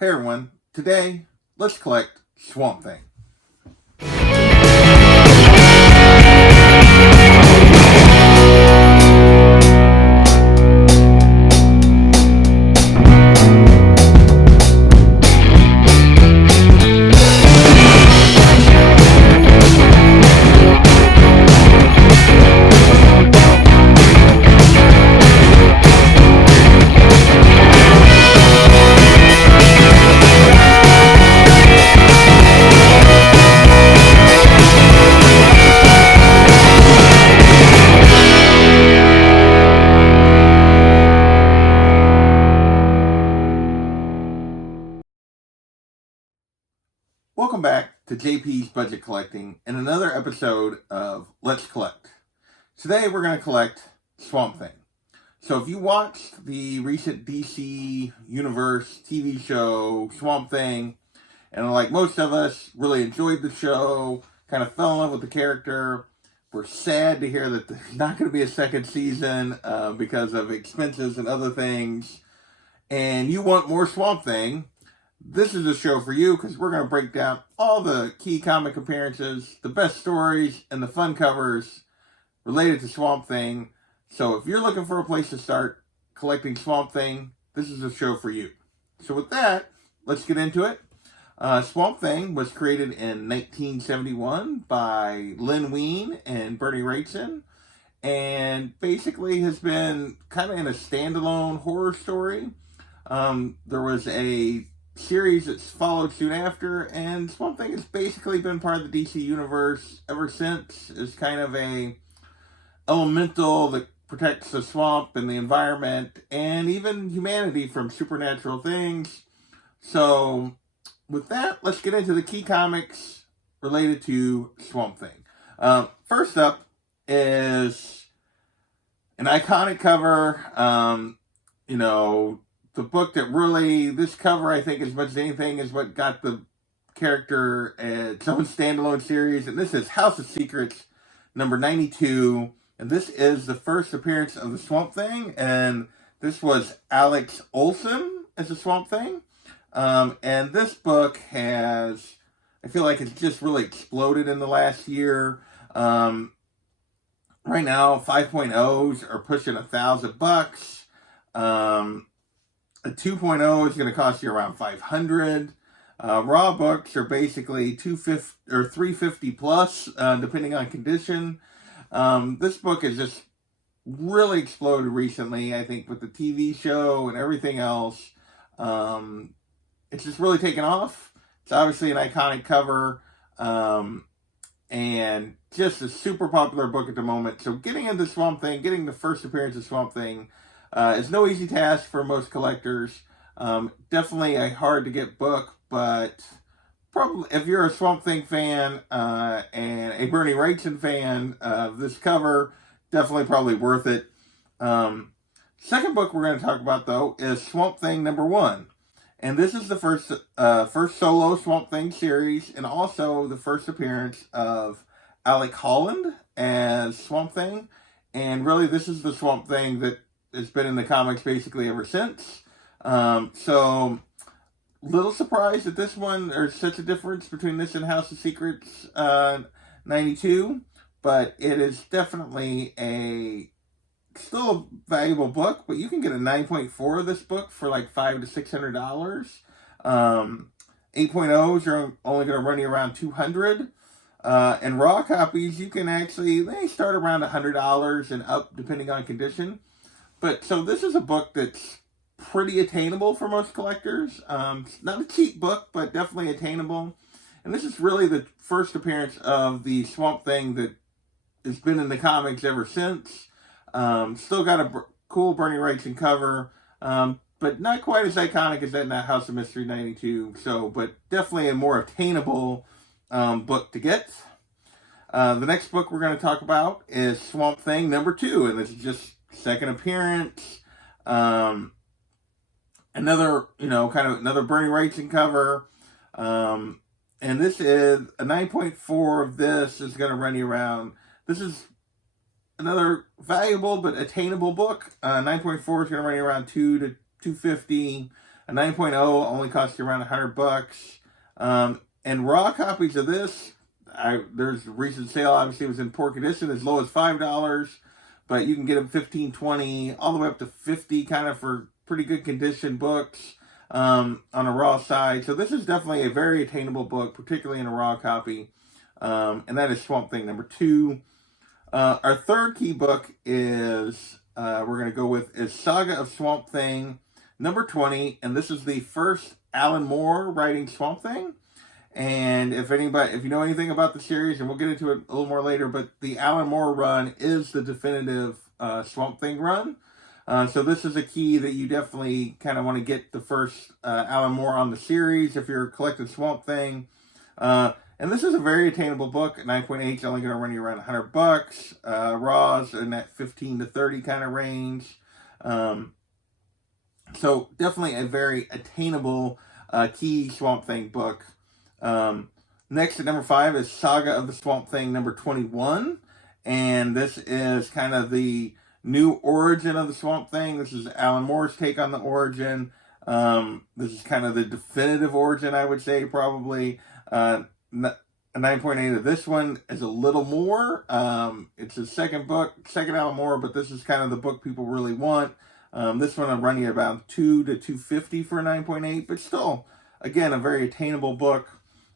Hey everyone, today let's collect Swamp Thing. Welcome back to JP's Budget Collecting and another episode of Let's Collect. Today we're going to collect Swamp Thing. So if you watched the recent DC Universe TV show Swamp Thing, and like most of us, really enjoyed the show, kind of fell in love with the character. We're sad to hear that there's not going to be a second season because of expenses and other things. And you want more Swamp Thing, this is a show for you because we're going to break down all the key comic appearances, the best stories, and the fun covers related to Swamp Thing. So if you're looking for a place to start collecting Swamp Thing, this is a show for you. So with that, let's get into it. Swamp Thing was created in 1971 by Len Wein and Bernie Wrightson, and basically has been kind of in a standalone horror story. There was a series that's followed soon after, and Swamp Thing has basically been part of the DC universe ever since. It's kind of a elemental that protects the swamp and the environment and even humanity from supernatural things. So with that, let's get into the key comics related to Swamp Thing. First up is an iconic cover. The book that really, this cover, I think, as much as anything, is what got the character its own standalone series. And this is House of Secrets, number 92. And this is the first appearance of the Swamp Thing. And this was Alex Olson as the Swamp Thing. And this book has, I feel like it's just really exploded in the last year. Right now, 5.0s are pushing $1,000. A 2.0 is going to cost you around $500. Raw books are basically $250 or $350 plus, depending on condition. This book has just really exploded recently, I think, with the TV show and everything else. It's just really taken off. It's obviously an iconic cover, and just a super popular book at the moment. So getting into Swamp Thing, getting the first appearance of Swamp Thing, is no easy task for most collectors. Definitely a hard to get book, but probably if you're a Swamp Thing fan and a Bernie Wrightson fan of this cover, definitely probably worth it. Second book we're going to talk about, though, is Swamp Thing number 1. And this is the first solo Swamp Thing series, and also the first appearance of Alec Holland as Swamp Thing. And really, this is the Swamp Thing that has been in the comics basically ever since. So, little surprised that this one, there's such a difference between this and House of Secrets 92, but it is definitely still a valuable book, but you can get a 9.4 of this book for like $500 to $600. 8.0s are only going to run you around $200. And raw copies, you can actually, they start around $100 and up depending on condition. But so this is a book that's pretty attainable for most collectors. Not a cheap book, but definitely attainable. And this is really the first appearance of the Swamp Thing that has been in the comics ever since. Still got a cool Bernie Wrightson cover, but not quite as iconic as that in that House of Mystery 92. So, but definitely a more attainable book to get. The next book we're going to talk about is Swamp Thing number 2, and this is just second appearance. Another Bernie Wrightson cover. And this is a 9.4 of this is going to run you around. This is another valuable but attainable book. 9.4 is going to run you around $200 to $250. A 9.0 only costs you around $100. And raw copies of this, there's a recent sale, obviously it was in poor condition, as low as $5, but you can get them 15, 20, all the way up to 50 kind of for pretty good condition books on a raw side. So this is definitely a very attainable book, particularly in a raw copy. And that is Swamp Thing number 2. Our third key book is, we're going to go with, is Saga of Swamp Thing number 20. And this is the first Alan Moore writing Swamp Thing. And if you know anything about the series, and we'll get into it a little more later, but the Alan Moore run is the definitive Swamp Thing run. So this is a key that you definitely kind of want to get the first Alan Moore on the series if you're collecting Swamp Thing. And this is a very attainable book. 9.8 is only going to run you around $100. Raws in that 15 to 30 kind of range. So definitely a very attainable key Swamp Thing book. Next at number 5 is Saga of the Swamp Thing number 21. And this is kind of the new origin of the Swamp Thing. This is Alan Moore's take on the origin. This is kind of the definitive origin, I would say, probably. A 9.8 of this one is a little more. It's his second Alan Moore, but this is kind of the book people really want. This one I'm running about $2 to $250 for a 9.8, but still, again, a very attainable book.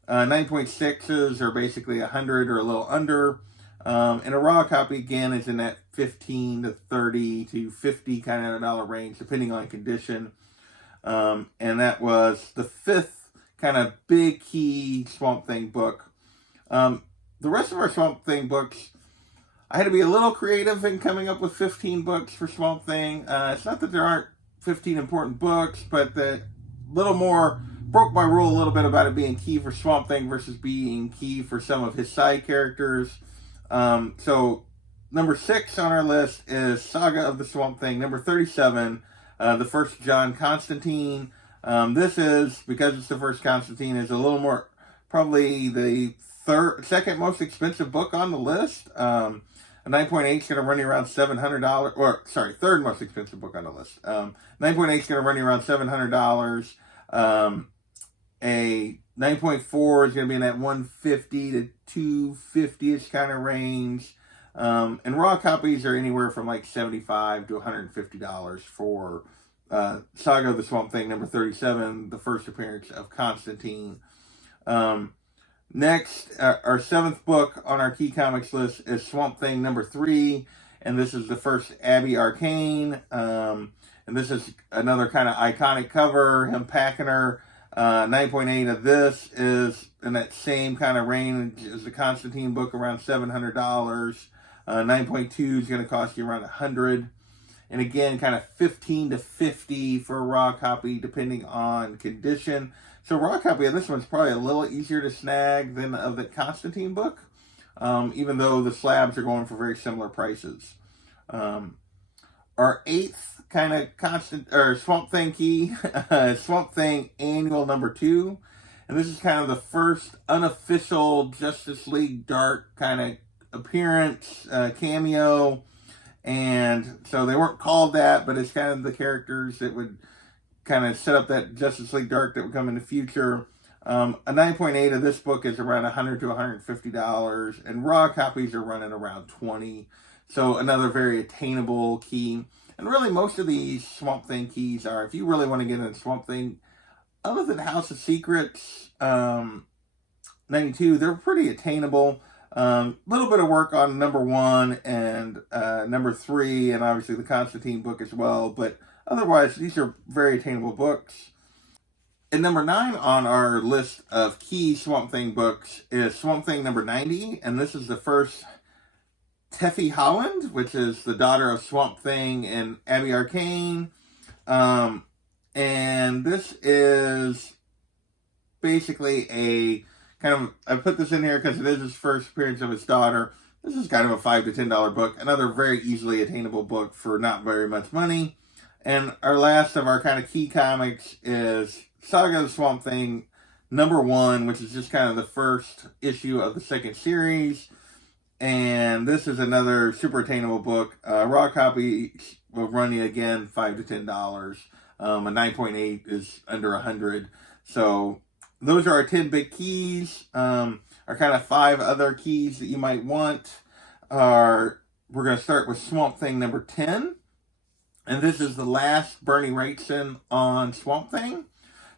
9.6s are basically 100 or a little under. And a raw copy, again, is in that 15 to 30 to 50 kind of dollar range, depending on condition. And that was the fifth kind of big key Swamp Thing book. The rest of our Swamp Thing books, I had to be a little creative in coming up with 15 books for Swamp Thing. It's not that there aren't 15 important books, but the little more broke my rule a little bit about it being key for Swamp Thing versus being key for some of his side characters. So number 6 on our list is Saga of the Swamp Thing. Number 37, the first John Constantine. This is, because it's the first Constantine, is a little more, probably the second most expensive book on the list. A 9.8 is going to run you around $700, or sorry, third most expensive book on the list. 9.8 is going to run you around $700. A 9.4 is going to be in that 150 to 250-ish kind of range. And raw copies are anywhere from like $75 to $150 for Saga of the Swamp Thing number 37, the first appearance of Constantine. Next, our 7th book on our Key Comics list is Swamp Thing number 3, and this is the first Abby Arcane. And this is another kind of iconic cover, him packing her. 9.8 of this is in that same kind of range as the Constantine book, around $700. 9.2 is going to cost you around $100. And again, kind of 15 to 50 for a raw copy, depending on condition. So raw copy of this one's probably a little easier to snag than of the Constantine book, even though the slabs are going for very similar prices. Our 8th kind of Swamp Thing key, Swamp Thing Annual number 2. And this is kind of the first unofficial Justice League Dark kind of appearance, cameo. And so they weren't called that, but it's kind of the characters that would kind of set up that Justice League Dark that would come in the future. A 9.8 of this book is around $100 to $150, and raw copies are running around $20. So another very attainable key. And really most of these Swamp Thing keys are, if you really want to get into Swamp Thing, other than House of Secrets 92, they're pretty attainable. Little bit of work on number 1 and number 3, and obviously the Constantine book as well, but otherwise these are very attainable books. And number 9 on our list of key Swamp Thing books is Swamp Thing number 90, and this is the first Teffy Holland, which is the daughter of Swamp Thing and Abby Arcane. And this is basically a kind of, I put this in here because it is his first appearance of his daughter. This is kind of a $5 to $10 book. Another very easily attainable book for not very much money. And our last of our kind of key comics is Saga of the Swamp Thing number 1, which is just kind of the first issue of the second series. And this is another super attainable book. Raw copy will run you, again, $5 to $10. A 9.8 is under 100. So those are our 10 big keys. Our kind of 5 other keys that you might want are, we're going to start with Swamp Thing number 10. And this is the last Bernie Wrightson on Swamp Thing.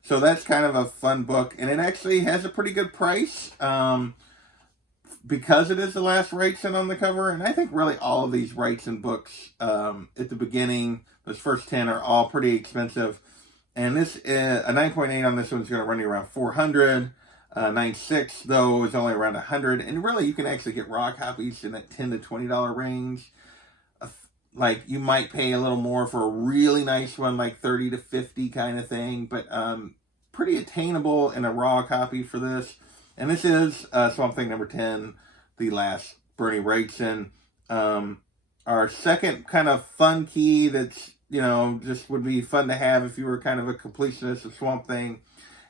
So that's kind of a fun book. And it actually has a pretty good price because it is the last Wrightson on the cover. And I think really all of these Wrightson books at the beginning, those first 10 are all pretty expensive. And this is, a 9.8 on this one is going to run you around 400. 9.6 though is only around 100. And really you can actually get raw copies in that $10 to $20 range. Like you might pay a little more for a really nice one, like 30 to 50 kind of thing, but pretty attainable in a raw copy for this. And this is Swamp Thing number 10, the last Bernie Wrightson. Our second kind of fun key that's, you know, just would be fun to have if you were kind of a completionist of Swamp Thing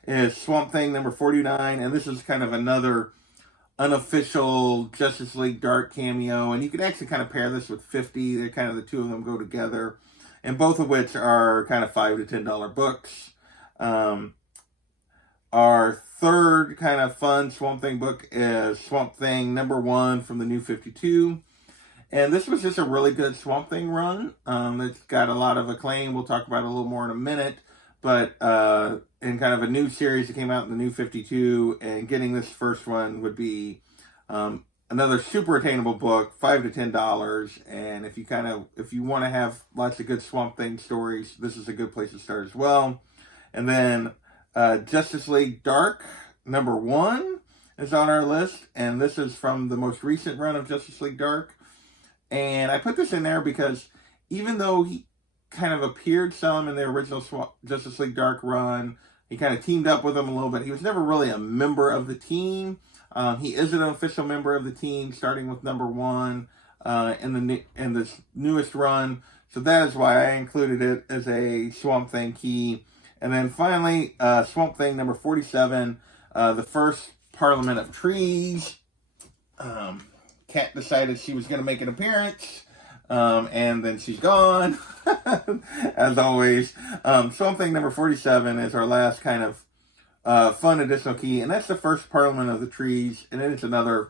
is Swamp Thing number 49. And this is kind of another unofficial Justice League Dark cameo, and you can actually kind of pair this with 50. They're kind of the two of them go together, and both of which are kind of $5 to $10 books. Our third kind of fun Swamp Thing book is Swamp Thing number 1 from the New 52, and this was just a really good Swamp Thing run. It's got a lot of acclaim. We'll talk about it a little more in a minute, but in kind of a new series that came out in the New 52, and getting this first one would be another super attainable book, $5 to $10. And if you want to have lots of good Swamp Thing stories, this is a good place to start as well. And then Justice League Dark number 1 is on our list, and this is from the most recent run of Justice League Dark. And I put this in there because even though he kind of appeared some in the original Justice League Dark run, he kind of teamed up with them a little bit. He was never really a member of the team. He is an official member of the team, starting with number 1 in this newest run. So that is why I included it as a Swamp Thing key. And then finally, Swamp Thing number 47, the first Parliament of Trees. Kat decided she was going to make an appearance. And then she's gone, as always. Swamp Thing number 47 is our last kind of fun additional key, and that's the first Parliament of the Trees, and then it's another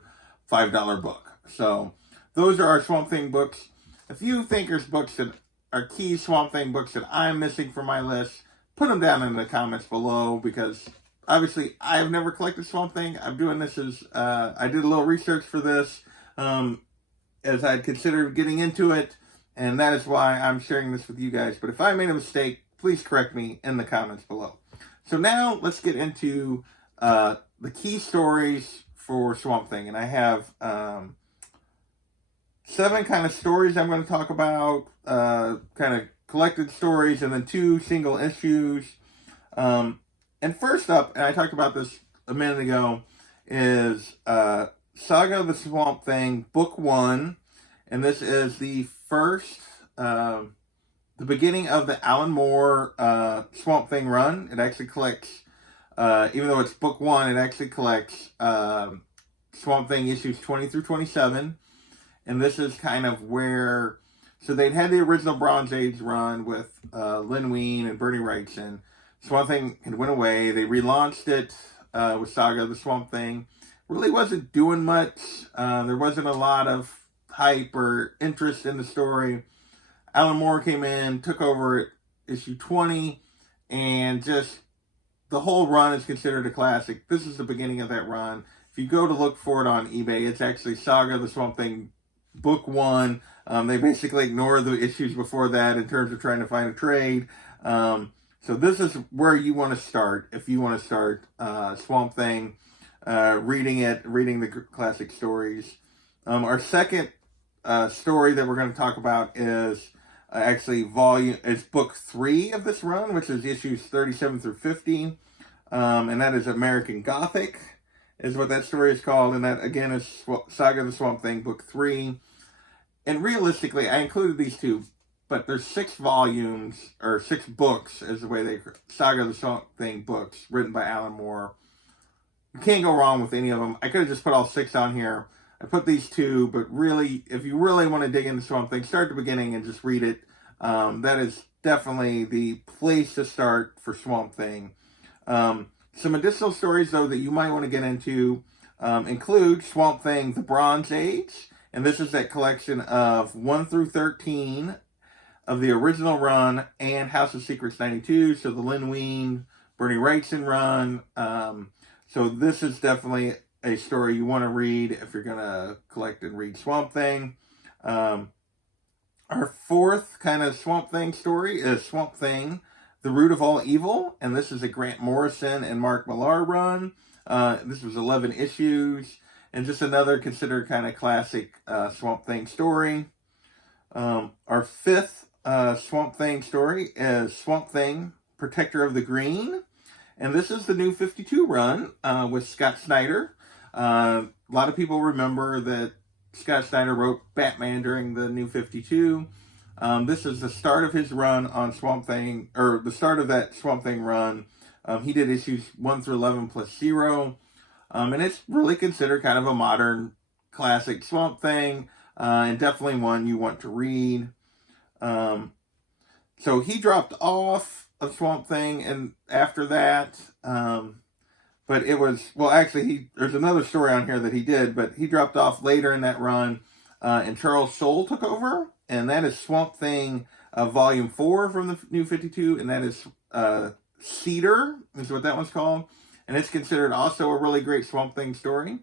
$5 book. So those are our Swamp Thing books. If you think there's books that are key Swamp Thing books that I'm missing from my list, put them down in the comments below, because obviously I've never collected Swamp Thing. I'm doing this as, I did a little research for this, as I'd considered getting into it, and that is why I'm sharing this with you guys. But if I made a mistake, please correct me in the comments below. So now let's get into the key stories for Swamp Thing. And I have 7 kind of stories I'm going to talk about, kind of collected stories, and then 2 single issues. And first up, and I talked about this a minute ago, is Saga of the Swamp Thing, Book 1, and this is the first, the beginning of the Alan Moore Swamp Thing run. It actually collects, even though it's Book 1, it actually collects Swamp Thing issues 20 through 27, and this is kind of where, so they'd had the original Bronze Age run with Len Wein and Bernie Wrightson. Swamp Thing had went away. They relaunched it with Saga of the Swamp Thing. Really wasn't doing much. There wasn't a lot of hype or interest in the story. Alan Moore came in, took over at issue 20, and just the whole run is considered a classic. This is the beginning of that run. If you go to look for it on eBay, it's actually Saga of the Swamp Thing Book 1. They basically ignore the issues before that in terms of trying to find a trade. So this is where you want to start if you want to start Swamp Thing. Reading the classic stories. Our second story that we're going to talk about is it's book 3 of this run, which is issues 37 through 50, and that is American Gothic, is what that story is called, and that again is Saga of the Swamp Thing, book 3. And realistically, I included these 2, but there's 6 volumes, or 6 books, is the way Saga of the Swamp Thing books, written by Alan Moore. You can't go wrong with any of them. I could have just put all 6 on here. I put these 2, but really, if you really want to dig into Swamp Thing, start at the beginning and just read it. That is definitely the place to start for Swamp Thing. Some additional stories, though, that you might want to get into include Swamp Thing, The Bronze Age, and this is that collection of 1 through 13 of the original run and House of Secrets 92, so the Lynn Wein, Bernie Wrightson run. So this is definitely a story you want to read if you're going to collect and read Swamp Thing. Our fourth kind of Swamp Thing story is Swamp Thing, The Root of All Evil, and this is a Grant Morrison and Mark Millar run. This was 11 issues, and just another considered kind of classic Swamp Thing story. Our fifth Swamp Thing story is Swamp Thing, Protector of the Green, and this is the New 52 run with Scott Snyder. A lot of people remember that Scott Snyder wrote Batman during the New 52. This is the start of his run on Swamp Thing, or the start of that Swamp Thing run. He did issues 1 through 11 plus 0. And it's really considered kind of a modern classic Swamp Thing, and definitely one you want to read. So he dropped off of Swamp Thing, and after that, but it was, well, actually, there's another story on here that he did, but he dropped off later in that run, and Charles Soule took over, and that is Swamp Thing Volume 4 from the New 52, and that is Cedar, is what that one's called, and it's considered also a really great Swamp Thing story.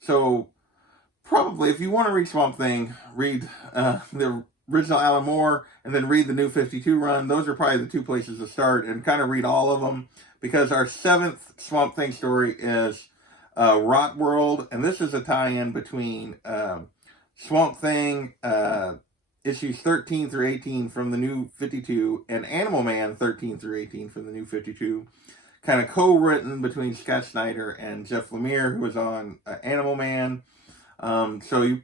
So, probably, if you want to read Swamp Thing, read the original Alan Moore, and then read the New 52 run. Those are probably the two places to start, and kind of read all of them, because our seventh Swamp Thing story is Rot World, and this is a tie-in between Swamp Thing issues 13 through 18 from the New 52 and Animal Man 13 through 18 from the New 52, kind of co-written between Scott Snyder and Jeff Lemire, who was on Animal Man. So you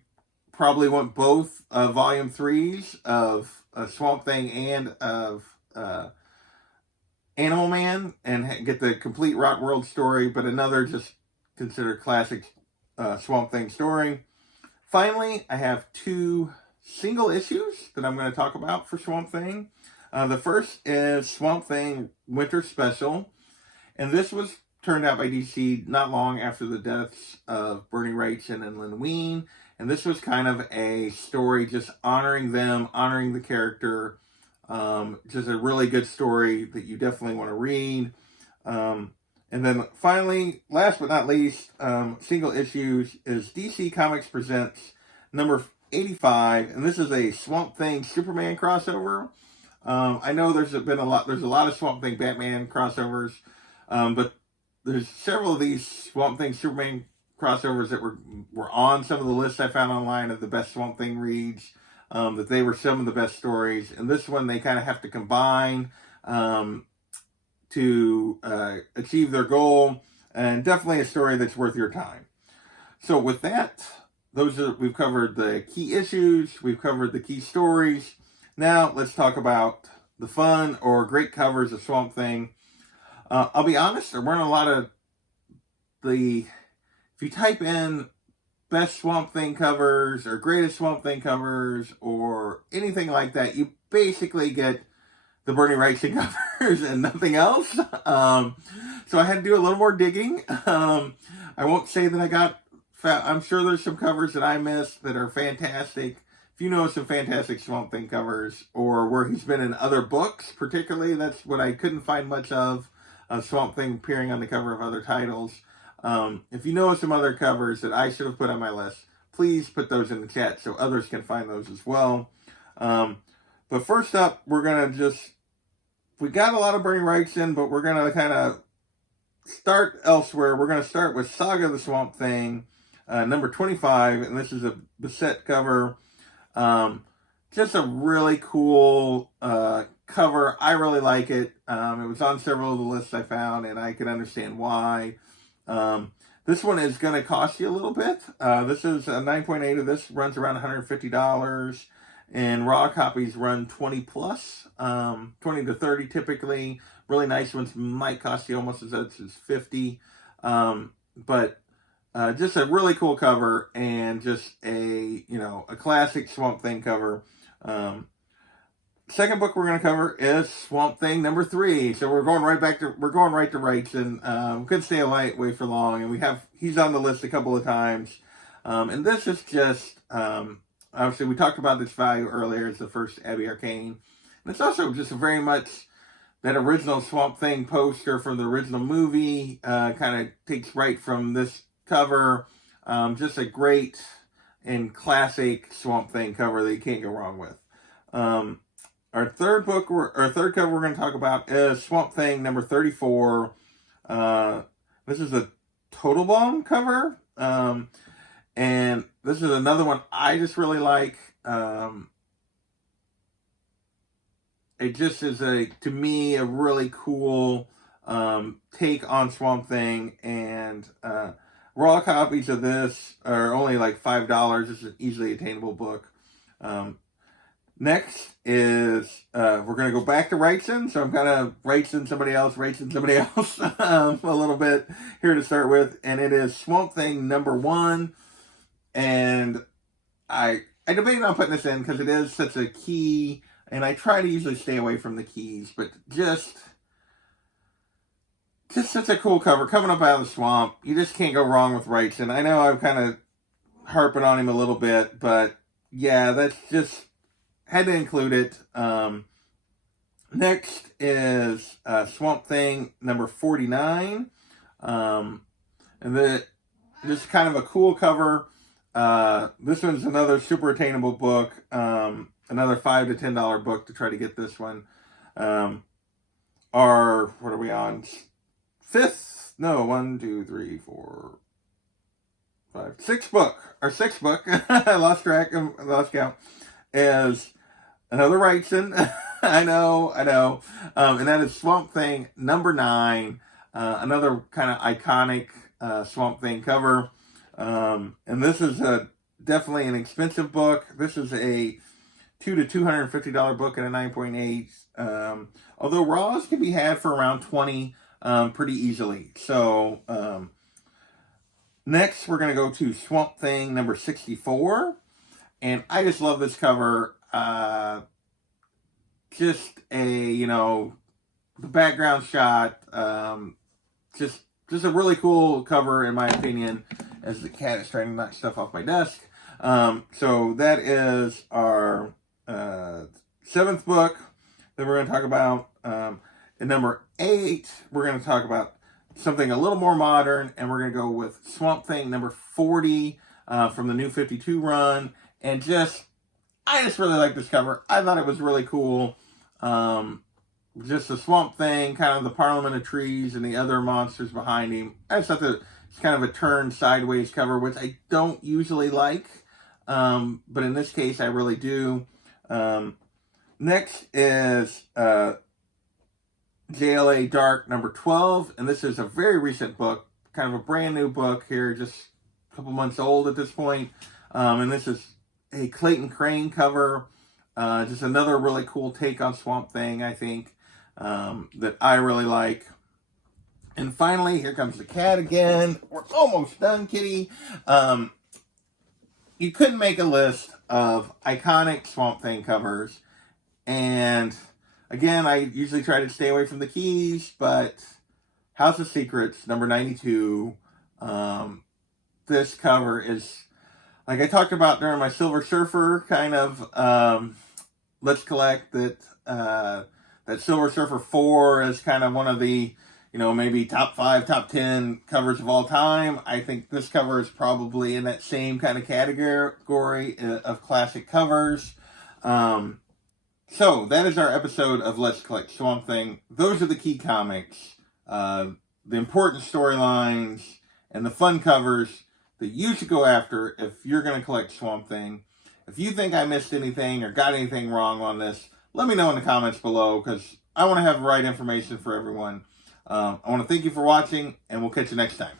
probably want both volume 3s of Swamp Thing and of Animal Man, and get the complete Rot World story, but another just considered classic Swamp Thing story. Finally, I have 2 single issues that I'm going to talk about for Swamp Thing. The first is Swamp Thing Winter Special, and this was turned out by DC not long after the deaths of Bernie Wrightson and Lynn Wein, and this was kind of a story just honoring them, honoring the character. Just a really good story that you definitely want to read. And then finally, last but not least, single issues is DC Comics Presents number 85, and this is a Swamp Thing Superman crossover. I know there's a lot of Swamp Thing Batman crossovers, but there's several of these Swamp Thing Superman crossovers that were on some of the lists I found online of the best Swamp Thing reads, that they were some of the best stories. And this one they kind of have to combine to achieve their goal, and definitely a story that's worth your time. So with that, we've covered the key issues, we've covered the key stories. Now let's talk about the fun or great covers of Swamp Thing. I'll be honest, there weren't a lot of if you type in best Swamp Thing covers or greatest Swamp Thing covers or anything like that, you basically get the Bernie Wrightson covers and nothing else. So I had to do a little more digging. I won't say that I'm sure there's some covers that I missed that are fantastic. If you know some fantastic Swamp Thing covers, or where he's been in other books, particularly, that's what I couldn't find much of Swamp Thing appearing on the cover of other titles. If you know some other covers that I should have put on my list, please put those in the chat so others can find those as well. But first up, we got a lot of Bernie Wrightson, but we're going to kind of start elsewhere. We're going to start with Saga of the Swamp Thing, number 25, and this is a Bissett cover. Just a really cool cover. I really like it. It was on several of the lists I found, and I can understand why. This one is going to cost you a little bit. This is a 9.8 of this, runs around $150, and raw copies run 20 plus, 20 to 30 typically. Really nice ones might cost you almost as much as 50. But just a really cool cover, and just a classic Swamp Thing cover. second book we're going to cover is Swamp Thing number 3. So we're going right to Wrightson. We couldn't stay away for long, and he's on the list a couple of times. And this is just, obviously we talked about this value earlier. It's the first Abbey Arcane. And it's also just very much that original Swamp Thing poster from the original movie. Kind of takes right from this cover. Just a great and classic Swamp Thing cover that you can't go wrong with. Our third cover we're going to talk about is Swamp Thing number 34. This is a Total Bomb cover. And this is another one I just really like. It just is to me, a really cool take on Swamp Thing. And raw copies of this are only like $5. It's an easily attainable book. Next is, we're going to go back to Wrightson. So I'm kind of Wrightson somebody else a little bit here to start with. And it is Swamp Thing number 1. And I debated on putting this in because it is such a key, and I try to usually stay away from the keys, but just such a cool cover. Coming up out of the swamp, you just can't go wrong with Wrightson. I know I'm kind of harping on him a little bit, but yeah, that's just, had to include it. Next is Swamp Thing number 49. And just kind of a cool cover. This one's another super attainable book. Another $5 to $10 book to try to get this one. What are we on? Fifth? No, 1, 2, 3, 4, 5. Sixth book. Our sixth book, I lost count, is another Wrightson. I know. And that is Swamp Thing number 9. Another kind of iconic Swamp Thing cover. And this is definitely an expensive book. This is a $200 to $250 book at a 9.8. Although raws can be had for around $20 pretty easily. So next we're going to go to Swamp Thing number 64. And I just love this cover. Just the background shot. Just a really cool cover in my opinion, as the cat is trying to knock stuff off my desk. So that is our 7th book that we're going to talk about. In number 8, we're going to talk about something a little more modern, and we're going to go with Swamp Thing number 40 from the New 52 run. And I just really like this cover. I thought it was really cool. Just the Swamp Thing, kind of the Parliament of Trees and the other monsters behind him. I just thought that it's kind of a turned sideways cover, which I don't usually like. But in this case, I really do. Next is JLA Dark number 12. And this is a very recent book, kind of a brand new book here, just a couple months old at this point. And this is a Clayton Crane cover. Just another really cool take on Swamp Thing, I think, that I really like. And finally, here comes the cat again. We're almost done, kitty. You couldn't make a list of iconic Swamp Thing covers. And again, I usually try to stay away from the keys, but House of Secrets, number 92. This cover is, like I talked about during my Silver Surfer kind of Let's Collect, that Silver Surfer 4 is kind of one of the, maybe top 5, top 10 covers of all time. I think this cover is probably in that same kind of category of classic covers. So that is our episode of Let's Collect Swamp Thing. Those are the key comics, the important storylines, and the fun covers that you should go after if you're going to collect Swamp Thing. If you think I missed anything or got anything wrong on this, let me know in the comments below, because I want to have the right information for everyone. I want to thank you for watching, and we'll catch you next time.